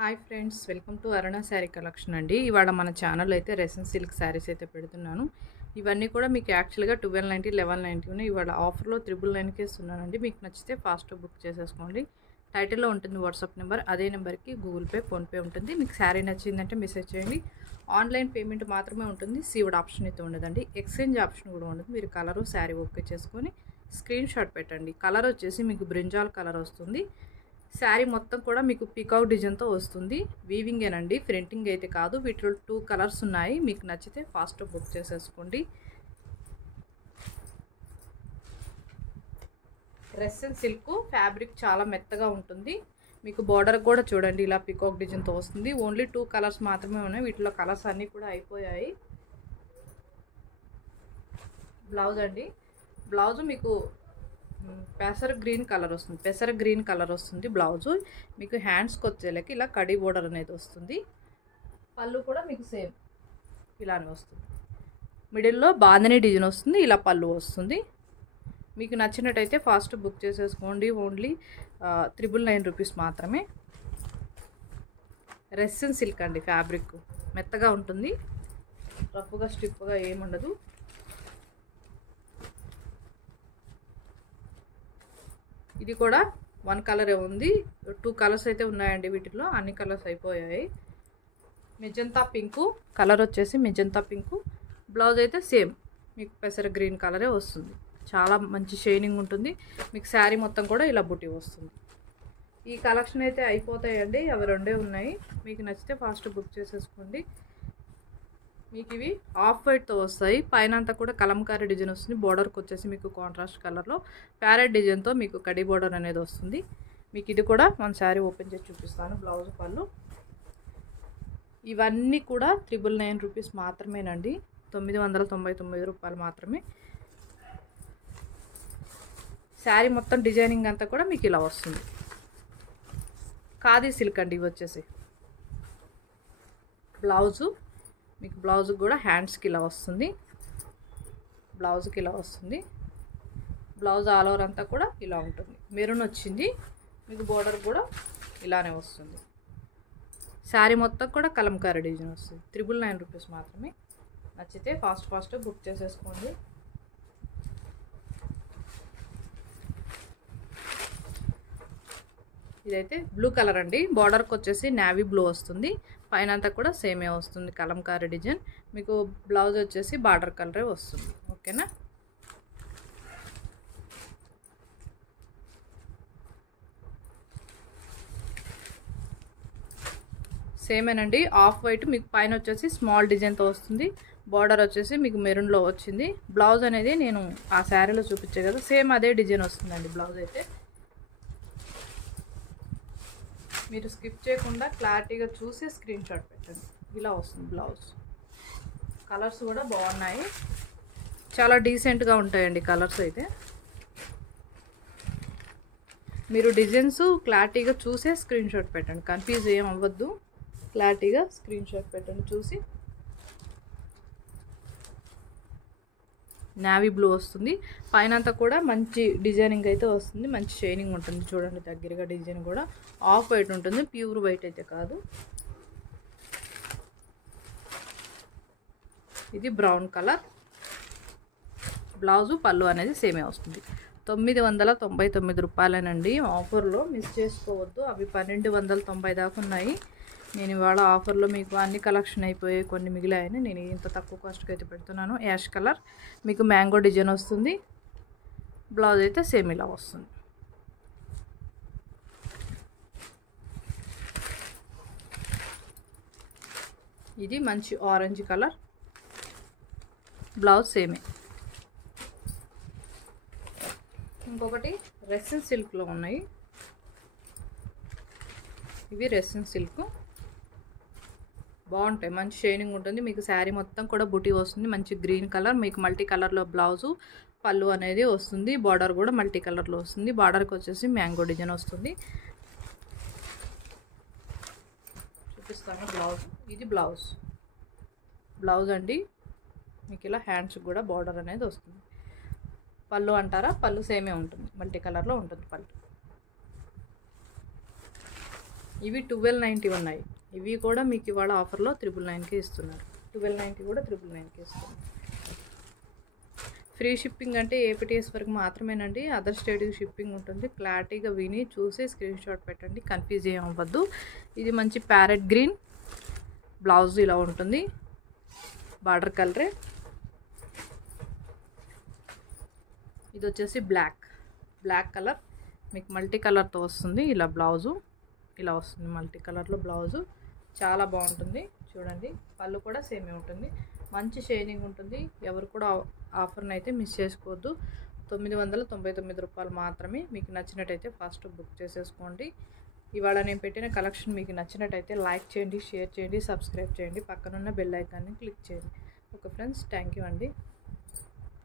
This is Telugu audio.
Hi friends, welcome to Aruna sari collection అండి. ఇవాళ మన ఛానల్ అయితే రెసన్ సిల్క్ శారీస్ అయితే పెడుతున్నాను. ఇవన్నీ కూడా మీకు యాక్చువల్గా 1290, 1190 ఉన్నాయి. ఇవాళ ఆఫర్లో 999కే ఇస్తున్నానండి. మీకు నచ్చితే ఫాస్ట్ బుక్ చేసేసుకోండి. టైటిల్లో ఉంటుంది వాట్సాప్ నెంబర్. అదే నెంబర్కి గూగుల్ పే, ఫోన్పే ఉంటుంది. మీకు శారీ నచ్చిందంటే మెసేజ్ చేయండి. ఆన్లైన్ పేమెంట్ మాత్రమే ఉంటుంది. సీవుడ్ ఆప్షన్ అయితే ఉండదండి. ఎక్స్చేంజ్ ఆప్షన్ కూడా ఉండదు. మీరు కలరు శారీ ఓకే చేసుకొని స్క్రీన్ షాట్ పెట్టండి. కలర్ వచ్చేసి మీకు బ్రింజాల్ కలర్ వస్తుంది. శారీ మొత్తం కూడా మీకు పికాక్ డిజైన్తో వస్తుంది. వీవింగేనండి, ప్రింటింగ్ అయితే కాదు. వీటిలో 2 కలర్స్ ఉన్నాయి. మీకు నచ్చితే ఫాస్ట్ బుక్ చేసేసుకోండి. రెస్సన్ సిల్క్ ఫ్యాబ్రిక్ చాలా మెత్తగా ఉంటుంది. మీకు బార్డర్ కూడా చూడండి, ఇలా పికాక్ డిజైన్తో వస్తుంది. ఓన్లీ 2 కలర్స్ మాత్రమే ఉన్నాయి. వీటిలో కలర్స్ అన్నీ కూడా అయిపోయాయి. బ్లౌజ్ అండి, బ్లౌజ్ మీకు పెసర గ్రీన్ కలర్ వస్తుంది. బ్లౌజు మీకు హ్యాండ్స్కి వచ్చేలకి ఇలా కడి బోర్డర్ అనేది వస్తుంది. పళ్ళు కూడా మీకు సేమ్ ఇలానే వస్తుంది. మిడిల్లో బాందని డిజైన్ వస్తుంది. ఇలా పళ్ళు వస్తుంది. మీకు నచ్చినట్టయితే ఫాస్ట్ బుక్ చేసేసుకోండి. ఓన్లీ 999 రూపీస్ మాత్రమే. రెస్సన్ సిల్క్ అండి, ఫ్యాబ్రిక్ మెత్తగా ఉంటుంది. రఫ్గా స్టిఫ్గా ఏముండదు. ఇది కూడా 1 కలరే ఉంది. 2 కలర్స్ అయితే ఉన్నాయండి. వీటిలో అన్ని కలర్స్ అయిపోయాయి. మెజంతా పింకు కలర్ వచ్చేసి మెజంతా పింకు. బ్లౌజ్ అయితే సేమ్ మీకు పెసర గ్రీన్ కలరే వస్తుంది. చాలా మంచి షైనింగ్ ఉంటుంది. మీకు శారీ మొత్తం కూడా ఇలా బుట్టి వస్తుంది. ఈ కలెక్షన్ అయితే అయిపోతాయండి. అవి 2 ఉన్నాయి. మీకు నచ్చితే ఫాస్ట్ బుక్ చేసేసుకోండి. మీకు ఇవి ఆఫ్ వైట్తో వస్తాయి. పైన అంతా కూడా కలంకారీ డిజైన్ వస్తుంది. బోర్డర్కి వచ్చేసి మీకు కాంట్రాస్ట్ కలర్లో ప్యారెట్ డిజైన్తో మీకు కడి బోర్డర్ అనేది వస్తుంది. మీకు ఇది కూడా మన శారీ ఓపెన్ చేసి చూపిస్తాను. బ్లౌజ్ పళ్ళు ఇవన్నీ కూడా 999 రూపీస్ మాత్రమేనండి. 999 రూపాయలు మాత్రమే. శారీ మొత్తం డిజైనింగ్ అంతా కూడా మీకు ఇలా వస్తుంది. ఖాదీ సిల్క్ అండి. ఇవి వచ్చేసి బ్లౌజు మీకు బ్లౌజ్కి కూడా హ్యాండ్స్కి ఇలా వస్తుంది. బ్లౌజ్ ఆల్ ఓవర్ అంతా కూడా ఇలా ఉంటుంది. మెరూన్ వచ్చింది. మీకు బోర్డర్ కూడా ఇలానే వస్తుంది. శారీ మొత్తం కూడా కలంకారీ డిజైన్ వస్తుంది. 999 రూపీస్ మాత్రమే. నచ్చితే ఫాస్ట్ బుక్ చేసేసుకోండి. ఇదైతే బ్లూ కలర్ అండి. బార్డర్కి వచ్చేసి నేవీ బ్లూ వస్తుంది. పైన అంతా కూడా సేమే వస్తుంది కలంకారీ డిజైన్. మీకు బ్లౌజ్ వచ్చేసి బార్డర్ కలరే వస్తుంది. ఓకేనా. సేమేనండి. ఆఫ్ వైట్ మీకు పైన వచ్చేసి స్మాల్ డిజైన్తో వస్తుంది. బార్డర్ వచ్చేసి మీకు మెరూన్లో వచ్చింది. బ్లౌజ్ అనేది నేను ఆ శారీలో చూపించే కదా, సేమ్ అదే డిజైన్ వస్తుందండి. బ్లౌజ్ అయితే మీరు స్కిప్ చేయకుండా క్లారిటీగా చూసి స్క్రీన్ షాట్ పెట్టండి. ఇలా వస్తుంది బ్లౌజ్. కలర్స్ కూడా బాగున్నాయి. చాలా డీసెంట్గా ఉంటాయండి కలర్స్ అయితే. మీరు డిజైన్స్ క్లారిటీగా చూసే స్క్రీన్ షాట్ పెట్టండి. కన్ఫ్యూజ్ ఏం అవ్వద్దు. క్లారిటీగా స్క్రీన్ షాట్ పెట్టండి చూసి. నావీ బ్లూ వస్తుంది. పైన అంతా కూడా మంచి డిజైనింగ్ అయితే వస్తుంది. మంచి షైనింగ్ ఉంటుంది. చూడండి దగ్గరగా డిజైన్ కూడా ఆఫ్ వైట్ ఉంటుంది. ప్యూర్ వైట్ అయితే కాదు. ఇది బ్రౌన్ కలర్. బ్లౌజు పళ్ళు అనేది సేమే వస్తుంది. 999 రూపాయలేనండి. ఆఫర్లో మిస్ చేసుకోవద్దు. అవి 1290 దాకా ఉన్నాయి. నేను ఇవాళ ఆఫర్లో మీకు అన్ని కలెక్షన్ అయిపోయాయి, కొన్ని మిగిలాయని నేను ఇంత తక్కువ కాస్ట్కి అయితే పెడుతున్నాను. యాష్ కలర్ మీకు మ్యాంగో డిజైన్ వస్తుంది. బ్లౌజ్ అయితే సేమ్ ఇలా వస్తుంది. ఇది మంచి ఆరెంజ్ కలర్. బ్లౌజ్ సేమే. ఇంకొకటి రెస్సన్ సిల్క్లో ఉన్నాయి. ఇవి రెస్సన్ సిల్క్ బాగుంటాయి. మంచి షైనింగ్ ఉంటుంది. మీకు శారీ మొత్తం కూడా బుటీ వస్తుంది. మంచి గ్రీన్ కలర్ మీకు మల్టీ కలర్లో బ్లౌజు, పళ్ళు అనేది వస్తుంది. బార్డర్ కూడా మల్టీ కలర్లో వస్తుంది. బార్డర్కి వచ్చేసి మ్యాంగో డిజైన్ వస్తుంది. చూపిస్తాను బ్లౌజ్. ఇది బ్లౌజ్ అండి. మీకు ఇలా హ్యాండ్స్ కూడా బార్డర్ అనేది వస్తుంది. పళ్ళు అంటారా, పళ్ళు సేమే ఉంటుంది. మల్టీ కలర్లో ఉంటుంది పళ్ళు. ఇవి 1290 ఉన్నాయి. ఇవి కూడా మీకు ఇవాళ ఆఫర్లో 999కే ఇస్తున్నారు. 1290 కూడా 999కే ఇస్తున్నారు. ఫ్రీ షిప్పింగ్ అంటే ఏపీటీఎస్ వరకు మాత్రమేనండి. అదర్ స్టేట్కి షిప్పింగ్ ఉంటుంది. క్లారిటీగా విని చూసి స్క్రీన్ షాట్ పెట్టండి, కన్ఫ్యూజ్ ఏం అవ్వద్దు. ఇది మంచి ప్యారెట్ గ్రీన్ బ్లౌజ్ ఇలా ఉంటుంది, బార్డర్ కలరే. ఇది వచ్చేసి బ్లాక్ కలర్ మీకు మల్టీ కలర్తో వస్తుంది. ఇలా బ్లౌజు ఇలా వస్తుంది, మల్టీ కలర్లో బ్లౌజు చాలా బాగుంటుంది. చూడండి, పళ్ళు కూడా సేమే ఉంటుంది, మంచి షైనింగ్ ఉంటుంది. ఎవరు కూడా ఆఫర్ని అయితే మిస్ చేసుకోవద్దు. 999 రూపాయలు మాత్రమే. మీకు నచ్చినట్టయితే ఫస్ట్ బుక్ చేసేసుకోండి. ఇవాళ నేను పెట్టిన కలెక్షన్ మీకు నచ్చినట్టయితే లైక్ చేయండి, షేర్ చేయండి, సబ్స్క్రైబ్ చేయండి, పక్కనున్న బెల్ ఐకాన్ని క్లిక్ చేయండి. ఓకే ఫ్రెండ్స్, థ్యాంక్ యూ అండి.